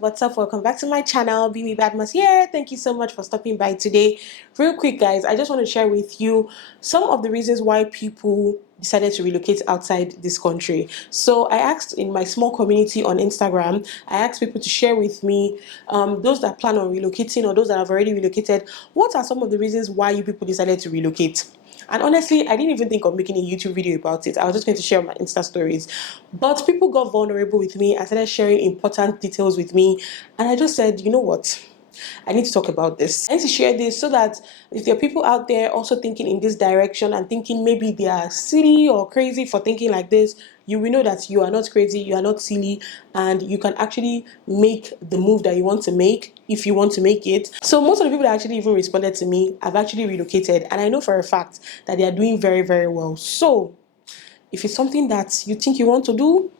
what's up? Welcome back to my channel. Bemi Badmus here. Thank you so much for stopping by today. Real quick, guys, I just want to share with you some of the reasons why people decided to relocate outside this country. So I asked in my small community on Instagram, I asked people to share with me, those that plan on relocating or those that have already relocated, what are some of the reasons why you people decided to relocate? And honestly, I didn't even think of making a YouTube video about it. I was just going to share my Insta stories. But people got vulnerable with me and started sharing important details with me. And I just said, you know what? I need to talk about this. I need to share this so that if there are people out there also thinking in this direction and thinking maybe they are silly or crazy for thinking like this, you will know that you are not crazy, you are not silly, and you can actually make the move that you want to make if you want to make it. So most of the people that actually even responded to me have actually relocated, and I know for a fact that they are doing very, very well. So if it's something that you think you want to do,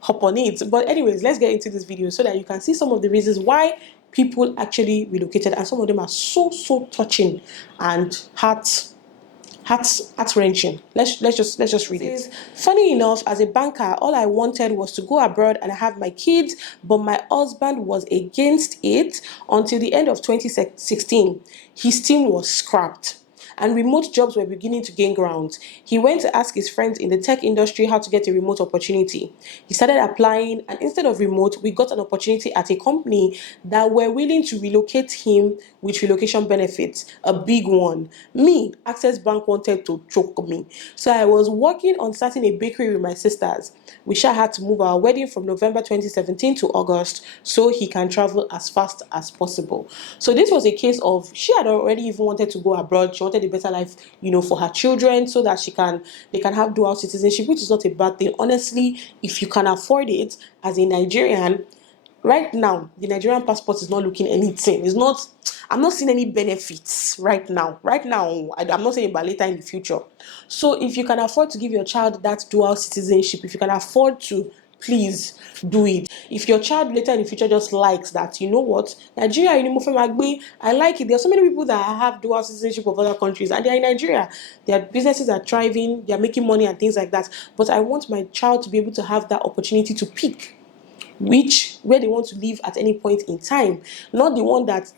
hop on it. But anyways, let's get into this video so that you can see some of the reasons why people actually relocated, and some of them are so touching and heart wrenching. Let's just read it. Funny enough, as a banker, all I wanted was to go abroad and have my kids, but my husband was against it until the end of 2016. His team was scrapped and remote jobs were beginning to gain ground. He went to ask his friends in the tech industry how to get a remote opportunity. He started applying, and instead of remote, we got an opportunity at a company that were willing to relocate him with relocation benefits, a big one. Me, Access Bank wanted to choke me. So I was working on starting a bakery with my sisters. We sure had to move our wedding from November 2017 to August so he can travel as fast as possible. So this was a case of, she had already even wanted to go abroad. She wanted a better life, for her children, so that they can have dual citizenship, which is not a bad thing. Honestly, if you can afford it as a Nigerian, right now, the Nigerian passport is not looking anything. I'm not seeing any benefits right now. Right now, I'm not saying about later in the future. So if you can afford to give your child that dual citizenship, if you can afford to, please do it. If your child later in the future just likes that, you know what, Nigeria, I like it. There are so many people that have dual citizenship of other countries and they are in Nigeria. Their businesses are thriving, they are making money and things like that. But I want my child to be able to have that opportunity to pick where they want to live at any point in time, not the one that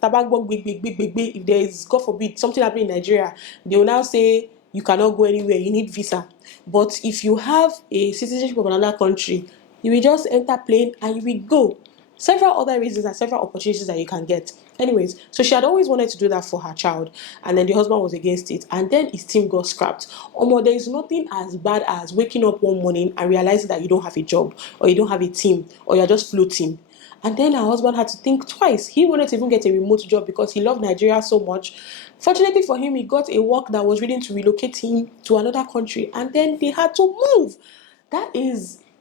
big. If there is, God forbid, something happening in Nigeria, they will now say you cannot go anywhere, you need visa. But if you have a citizenship of another country, you will just enter plane and you will go. Several other reasons and several opportunities that you can get. Anyways, so she had always wanted to do that for her child, and then the husband was against it, and then his team got scrapped. There is nothing as bad as waking up one morning and realizing that you don't have a job, or you don't have a team, or you're just floating. And then her husband had to think twice. He wanted to even get a remote job because he loved Nigeria so much. Fortunately for him, he got a work that was willing to relocate him to another country, and then they had to move.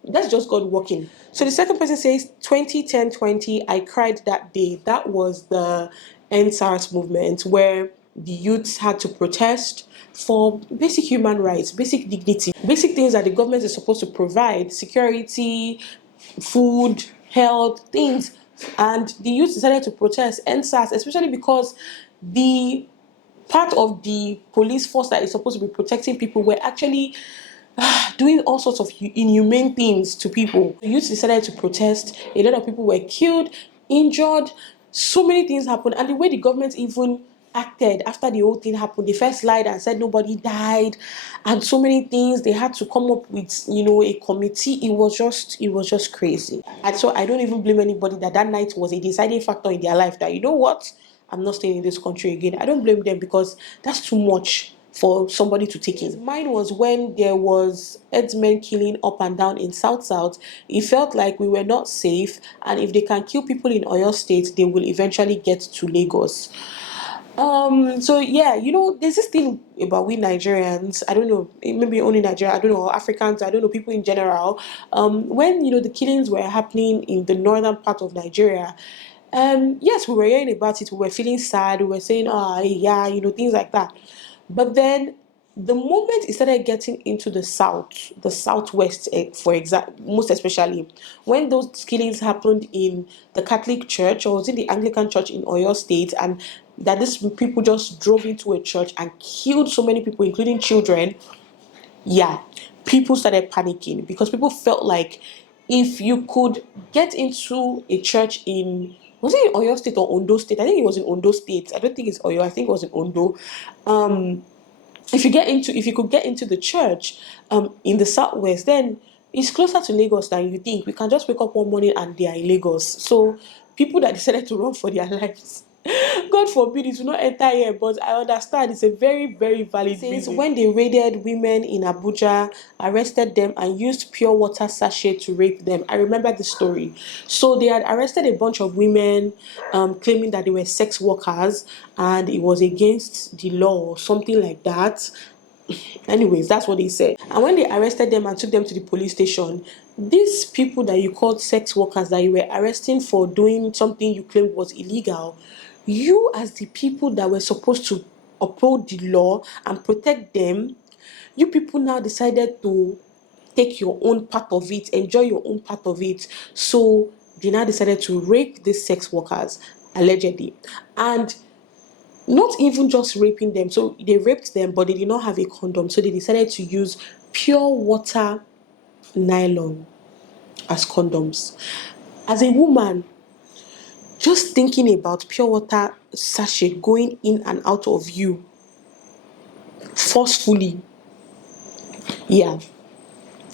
That's just God working. So the second person says 2010-20, I cried that day. That was the NSARS movement where the youths had to protest for basic human rights, basic dignity, basic things that the government is supposed to provide: security, food, health, things. And the youth decided to protest NSARS, especially because the part of the police force that is supposed to be protecting people were actually doing all sorts of inhumane things to people. The youth decided to protest. A lot of people were killed, injured. So many things happened. And the way the government even acted after the whole thing happened, they first lied and said nobody died, and so many things. They had to come up with, a committee. It was just crazy. And so I don't even blame anybody that night was a deciding factor in their life that, you know what, I'm not staying in this country again. I don't blame them, because that's too much for somebody to take in. Mine was when there was herdsmen killing up and down in South. It felt like we were not safe, and if they can kill people in Oyo State, they will eventually get to Lagos. So yeah, there's this thing about we Nigerians, I don't know, maybe only Nigeria, I don't know, Africans, I don't know, people in general. When the killings were happening in the northern part of Nigeria, yes, we were hearing about it, we were feeling sad, we were saying, yeah, things like that. But then the moment it started getting into the southwest, most especially, when those killings happened in the Catholic Church, or was in the Anglican Church in Oyo State, and that these people just drove into a church and killed so many people, including children, yeah, people started panicking, because people felt like if you could get into a church in, was it in Oyo State or Ondo State? I think it was in Ondo State. I don't think it's Oyo. I think it was in Ondo. Um, if you could get into the church in the southwest, then it's closer to Lagos than you think. We can just wake up one morning and they are in Lagos. So people that decided to run for their lives, God forbid it will not enter here, but I understand it's a very, very valid Since reason. When they raided women in Abuja, arrested them, and used pure water sachet to rape them, I remember the story. So they had arrested a bunch of women, claiming that they were sex workers, and it was against the law or something like that. Anyways, that's what they said. And when they arrested them and took them to the police station, these people that you called sex workers, that you were arresting for doing something you claimed was illegal, you, as the people that were supposed to uphold the law and protect them, you people now decided to take your own part of it, enjoy your own part of it. So they now decided to rape these sex workers, allegedly. And not even just raping them. So they raped them, but they did not have a condom. So they decided to use pure water nylon as condoms. As a woman, just thinking about pure water sachet going in and out of you forcefully, yeah.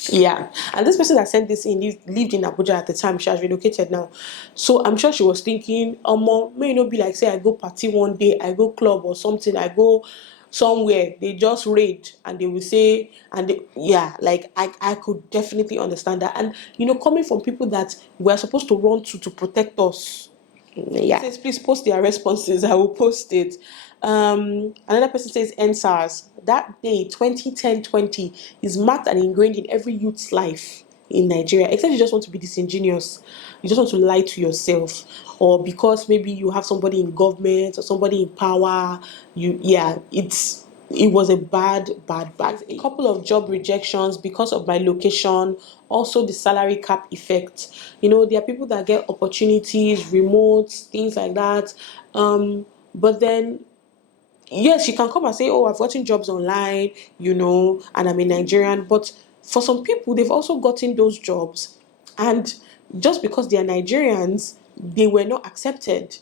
Yeah, and this person that sent this in lived in Abuja at the time. She has relocated now, so I'm sure she was thinking, may not be like, say I go party one day, I go club or something, I go somewhere, they just raid and they will say, yeah, like I could definitely understand that, and coming from people that we're supposed to run to protect us. Yeah. Says, please post their responses. I will post it. Another person says NSARS. That day, 2010-20, is marked and ingrained in every youth's life in Nigeria, except you just want to be disingenuous. You just want to lie to yourself. Or because maybe you have somebody in government or somebody in power. It was a bad. A couple of job rejections because of my location, also the salary cap effect. There are people that get opportunities, remote, things like that. But then, yes, you can come and say, oh, I've gotten jobs online, and I'm a Nigerian. But for some people, they've also gotten those jobs. And just because they are Nigerians, they were not accepted.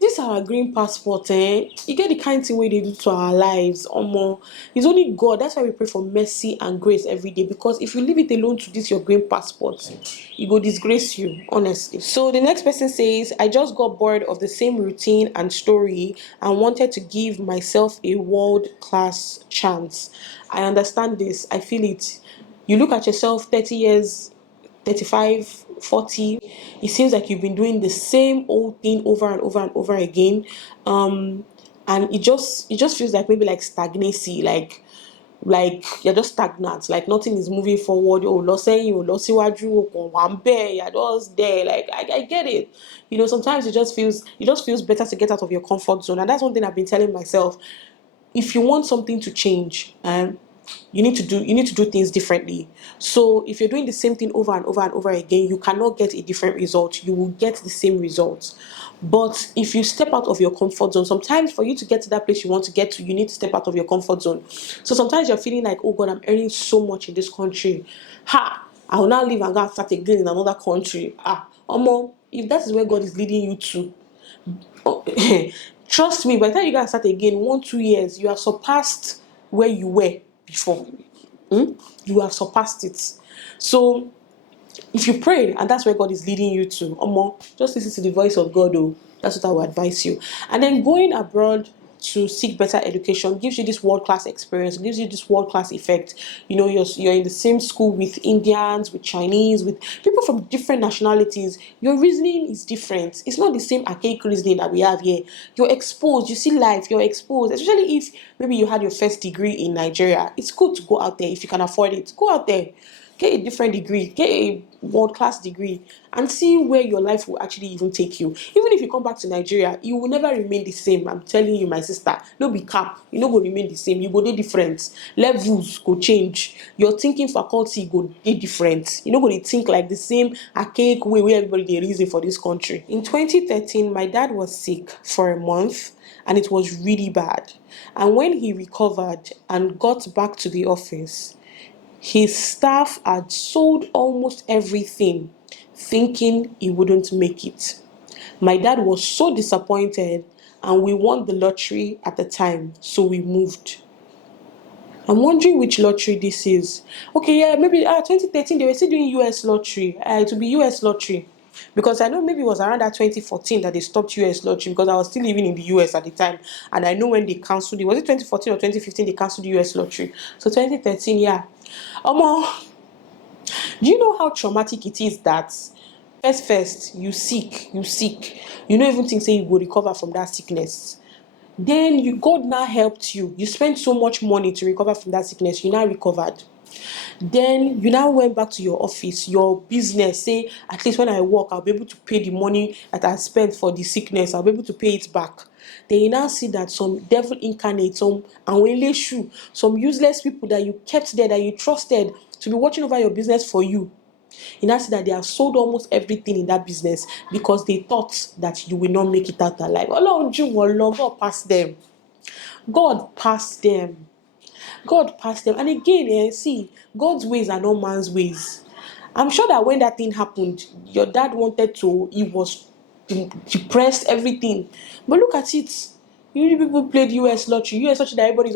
This our green passport, you get the kind of thing wey they do to our lives, omo. It's only God. That's why we pray for mercy and grace every day, because if you leave it alone to this your green passport, it go disgrace you, honestly. So the next person says, I just got bored of the same routine and story and wanted to give myself a world-class chance. I understand this. I feel it. You look at yourself 30 years, 35, 40, it seems like you've been doing the same old thing over and over and over again. And it just feels like maybe like stagnancy, like you're just stagnant, like nothing is moving forward. Oh, lọ sẹ́yìn, oh, lọ síwájú, oh, kàn wà ń bẹ̀, you're just there. Like I get it. Sometimes it just feels better to get out of your comfort zone. And that's one thing I've been telling myself. If you want something to change, you need to do things differently. So if you're doing the same thing over and over and over again, you cannot get a different result. You will get the same result. But if you step out of your comfort zone, sometimes for you to get to that place you want to get to, you need to step out of your comfort zone. So sometimes you're feeling like, oh God, I'm earning so much in this country. I will now leave and go and start again in another country. If that is where God is leading you to, trust me, by the time you guys start again, 1-2 years, you have surpassed where you were before. You have surpassed it. So if you pray and that's where God is leading you to, just listen to the voice of God. Oh, that's what I would advise you. And then going abroad to seek better education gives you this world-class experience, gives you this world-class effect. You're in the same school with Indians, with Chinese, with people from different nationalities. Your reasoning is different. It's not the same archaic reasoning that we have here. You're exposed, you see life, you're exposed, especially if maybe you had your first degree in Nigeria. It's good to go out there if you can afford it. Go out there. Get a different degree, get a world-class degree, and see where your life will actually even take you. Even if you come back to Nigeria, you will never remain the same. I'm telling you, my sister, no be cap, you no go remain the same. You go dey different. Levels go change. Your thinking faculty go dey different. You no go dey think like the same archaic way where everybody dey reason for this country. In 2013, my dad was sick for a month, and it was really bad. And when he recovered and got back to the office, His staff had sold almost everything, thinking he wouldn't make it. My dad was so disappointed, and we won the lottery at the time, so we moved. I'm wondering which lottery this is. Okay, yeah, maybe 2013 they were still doing US lottery. It will be US lottery. Because I know maybe it was around that 2014 that they stopped US lottery because I was still living in the US at the time. And I know when they cancelled it. Was it 2014 or 2015 they cancelled the US lottery? So 2013, yeah. Do you know how traumatic it is that first, you sick. You don't even think say you will recover from that sickness. Then God now helped you. You spent so much money to recover from that sickness. You now recovered. Then you now went back to your office, your business. Say, at least when I work, I'll be able to pay the money that I spent for the sickness. I'll be able to pay it back. Then you now see that some devil incarnate, some anweleshu, some useless people that you kept there, that you trusted to be watching over your business for you. You now see that they have sold almost everything in that business because they thought that you will not make it out alive. God passed them. God passed them. God passed them. And again, see, God's ways are not man's ways. I'm sure that when that thing happened, your dad wanted to, he was depressed, everything. But look at it. You people played US lottery. US lottery that everybody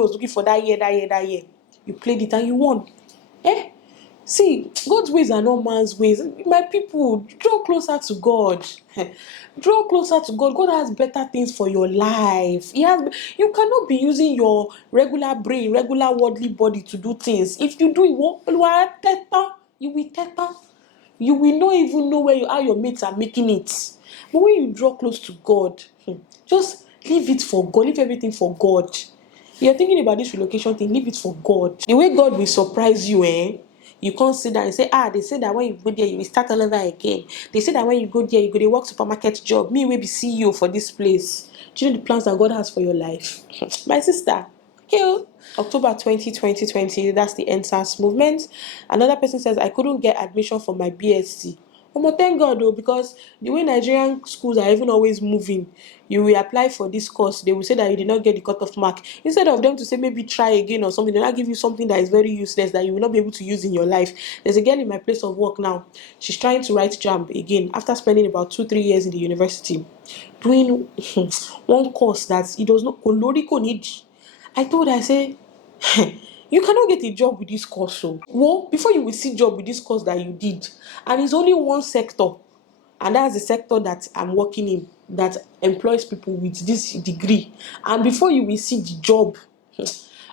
was looking for that year. You played it and you won. Eh? See, God's ways are not man's ways. My people, draw closer to God. Draw closer to God. God has better things for your life. You cannot be using your regular brain, regular worldly body to do things. If you do it, you will teta. You will not even know how your mates are making it. But when you draw close to God, just leave it for God. Leave everything for God. You're thinking about this relocation thing, leave it for God. The way God will surprise you, you can't sit down and say, they say that when you go there, you will start all over again. They say that when you go there, you go to work supermarket job. Me will be CEO for this place. Do you know the plans that God has for your life? My sister, okay. October 2020, that's the NSAS movement. Another person says, I couldn't get admission for my BSc. Thank God though, because the way Nigerian schools are even always moving, you will apply for this course, they will say that you did not get the cutoff mark. Instead of them to say maybe try again or something, they'll not give you something that is very useless that you will not be able to use in your life. There's a girl in my place of work now. She's trying to write JAMB again after spending about 2-3 years in the university, doing one course that it does not koloriko need. I told her, I say, you cannot get a job with this course. So, well, before you will see job with this course that you did, and it's only one sector, and that's the sector that I'm working in that employs people with this degree. And before you will see the job,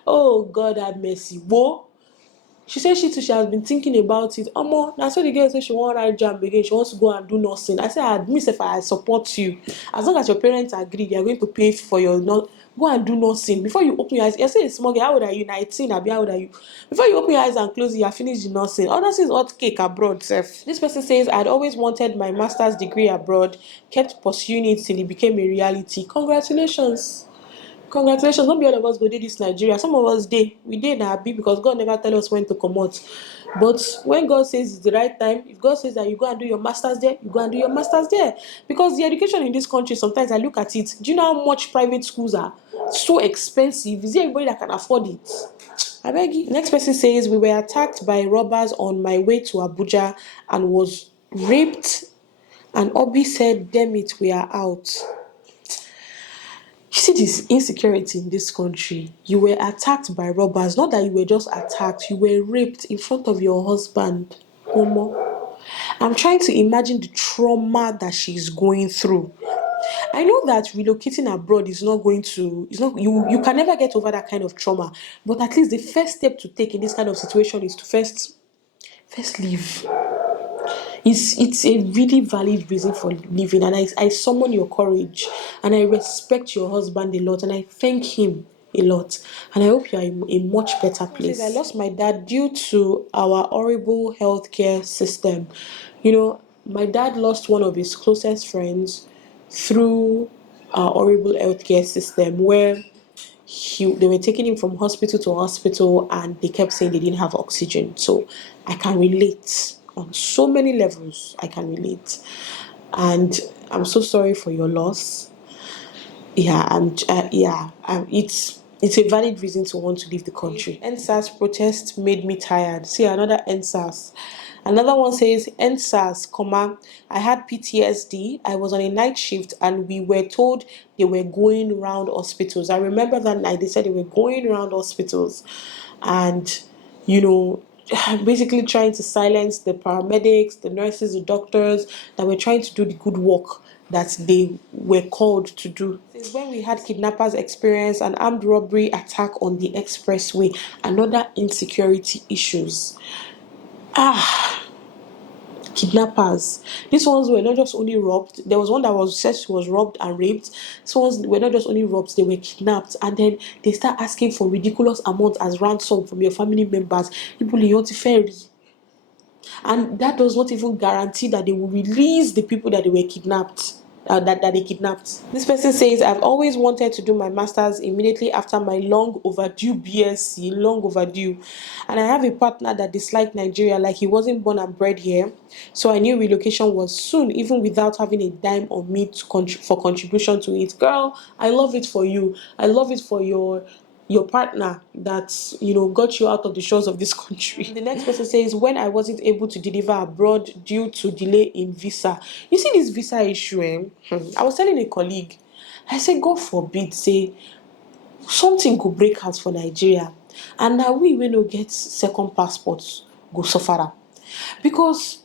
oh God have mercy. Whoa. She said she has been thinking about it. Now so the girl said she won't write jam again. She wants to go and do nursing. I said, admit if I support you. As long as your parents agree, they are going to pay for your go and do nursing. Before you open your eyes, you say it's small girl, how old are you? 19, Abi, how old are you? Before you open your eyes and close it, you are finished the nursing. Honestly, is hot cake abroad, sef. This person says, I'd always wanted my master's degree abroad, kept pursuing it till it became a reality. Congratulations. Congratulations. Not be all of us go do this Nigeria. Some of us we did happy because God never tell us when to come out. But when God says it's the right time, if God says that you go and do your masters there, you go and do your masters there. Because the education in this country, sometimes I look at it. Do you know how much private schools are so expensive? Is there anybody that can afford it? I beg you. Next person says, we were attacked by robbers on my way to Abuja and was raped. And Obi said, damn it, we are out. You see this insecurity in this country. You were attacked by robbers. Not that you were just attacked, you were raped in front of your husband. Omo. I'm trying to imagine the trauma that she's going through. I know that relocating abroad is not going to, it's not, you can never get over that kind of trauma. But at least the first step to take in this kind of situation is to first leave. It's a really valid reason for living, and I summon your courage, and I respect your husband a lot, and I thank him a lot, and I hope you are in a much better place. I lost my dad due to our horrible healthcare system. My dad lost one of his closest friends through our horrible healthcare system where they were taking him from hospital to hospital and they kept saying they didn't have oxygen. So I can relate on so many levels. I can relate, and I'm so sorry for your loss. It's it's a valid reason to want to leave the country. NSAS protest made me tired. See, another NSAS. Another one says, NSAS, comma, I had PTSD. I was on a night shift and we were told they were going around hospitals. I remember that night they said they were going around hospitals and, you know, basically trying to silence the paramedics, the nurses, the doctors that were trying to do the good work that they were called to do. Since when we had kidnappers experience an armed robbery attack on the expressway, another insecurity issues. Kidnappers. These ones were not just only robbed. There was one that was said she was robbed and raped. These ones were not just only robbed, they were kidnapped. And then they start asking for ridiculous amounts as ransom from your family members. People in Yoti Ferry. And that does not even guarantee that they will release the people that they were kidnapped. That they kidnapped. This person says, I've always wanted to do my master's immediately after my long overdue BSc, long overdue. And I have a partner that disliked Nigeria, like he wasn't born and bred here. So I knew relocation was soon, even without having a dime on me for contribution to it. Girl, I love it for you. I love it for your partner that got you out of the shores of this country. The next person says, when I wasn't able to deliver abroad due to delay in visa. You see this visa issue, I was telling a colleague, I said, God forbid, say something could break out for Nigeria, and now we no get second passports go suffer am. Because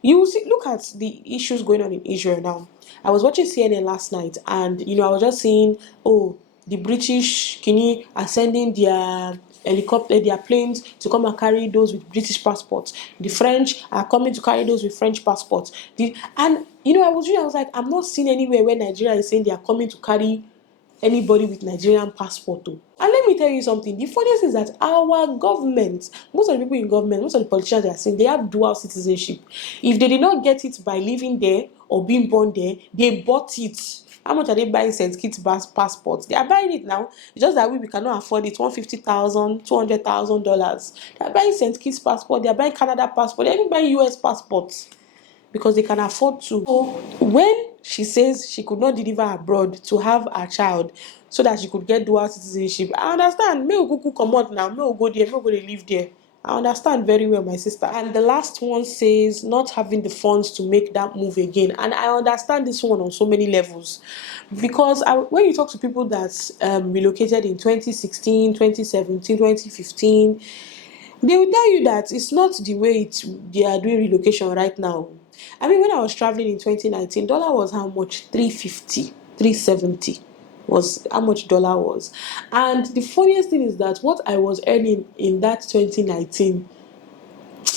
you see, look at the issues going on in Israel now. I was watching CNN last night, and I was just seeing, oh, the British Kini are sending their helicopter, their planes to come and carry those with British passports. The French are coming to carry those with French passports. I was like, I'm not seeing anywhere where Nigeria is saying they are coming to carry anybody with Nigerian passport. And let me tell you something, the funniest thing is that our government, most of the people in government, most of the politicians they are saying they have dual citizenship. If they did not get it by living there or being born there, they bought it. How much are they buying St. Kitts passports? They are buying it now. It's just that we cannot afford it. $150,000, $200,000. They are buying St. Kitts passport. They are buying Canada passport. They are even buying US passports because they can afford to. So when she says she could not deliver abroad to have a child so that she could get dual citizenship, I understand. May Okuku come out now, may go there, may go live there. I understand very well, my sister. And the last one says not having the funds to make that move again. And I understand this one on so many levels. Because when you talk to people that relocated in 2016, 2017, 2015, they will tell you that it's not the way they are doing relocation right now. I mean, when I was traveling in 2019, dollar was how much? 350, 370 was how much dollar was. And the funniest thing is that what I was earning in that 2019,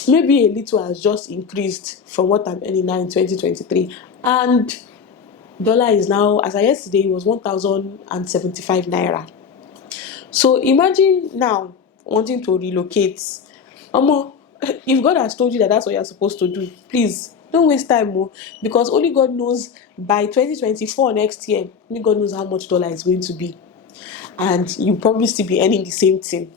maybe a little has just increased from what I'm earning now in 2023. And dollar is now, as of yesterday, it was 1,075 naira. So imagine now wanting to relocate. Omo, if God has told you that that's what you're supposed to do, please don't waste time, because only God knows by 2024 next year, only God knows how much dollar is going to be. And you probably still be earning the same thing.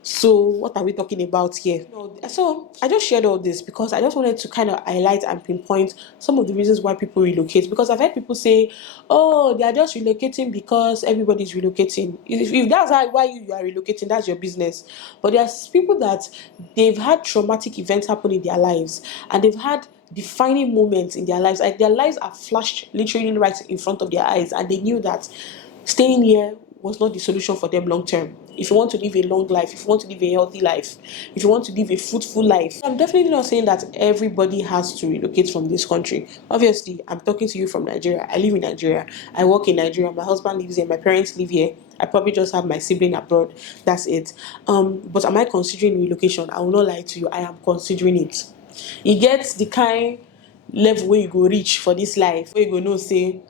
So what are we talking about here? So I just shared all this because I just wanted to kind of highlight and pinpoint some of the reasons why people relocate. Because I've heard people say, oh, they are just relocating because everybody's relocating. If that's why you are relocating, that's your business. But there's people that they've had traumatic events happen in their lives, and they've had defining moments in their lives. Like their lives are flashed literally right in front of their eyes, and they knew that staying here was not the solution for them long term. If you want to live a long life, if you want to live a healthy life, if you want to live a fruitful life, I'm definitely not saying that everybody has to relocate from this country. Obviously, I'm talking to you from Nigeria. I live in Nigeria. I work in Nigeria. My husband lives here. My parents live here. I probably just have my sibling abroad. That's it. But am I considering relocation? I will not lie to you. I am considering it. It gets the kind level where you go reach for this life, where you go know say,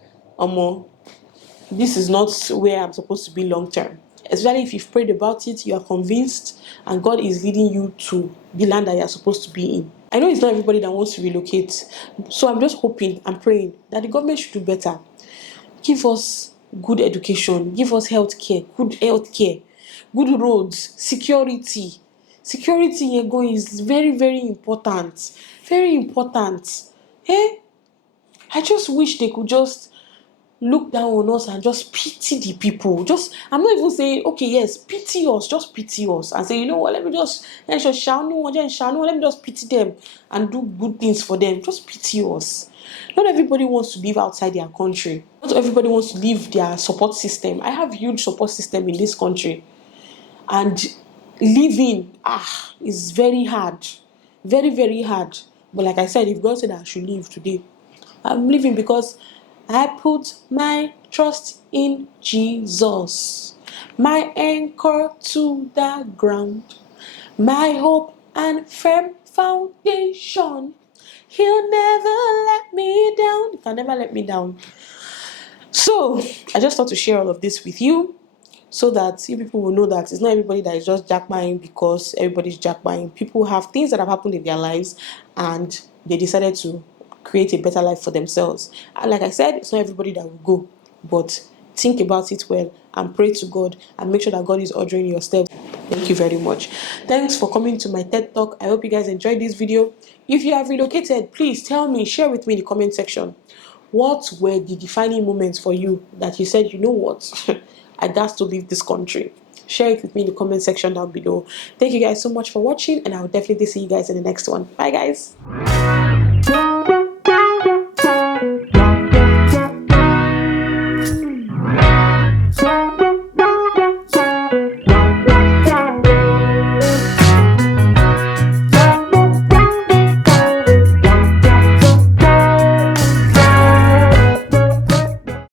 this is not where I'm supposed to be long term. Especially if you've prayed about it, you are convinced, and God is leading you to the land that you're supposed to be in. I know it's not everybody that wants to relocate, so I'm just hoping and praying that the government should do better. Give us good education, give us good health care, good roads, security. Security here going is very, very important. Very important. I just wish they could just look down on us and just pity the people. Just, I'm not even saying, okay, yes, pity us, just pity us and say, you know what, let me just pity them and do good things for them. Just pity us. Not everybody wants to live outside their country. Not everybody wants to leave their support system. I have huge support system in this country, and living is very hard, very very hard. But like I said, if God said I should live today, I'm living because I put my trust in Jesus, my anchor to the ground, my hope and firm foundation. He'll never let me down. He can never let me down. So I just thought to share all of this with you, so that you people will know that it's not everybody that is just jackbuying because everybody's jackbuying. People have things that have happened in their lives and they decided to create a better life for themselves. And like I said, it's not everybody that will go, but think about it well and pray to God and make sure that God is ordering your steps. Thank you very much. Thanks for coming to my TED Talk. I hope you guys enjoyed this video. If you have relocated, please tell me, share with me in the comment section. What were the defining moments for you that you said, you know what, I got to leave this country? Share it with me in the comment section down below. Thank you guys so much for watching, and I will definitely see you guys in the next one. Bye guys.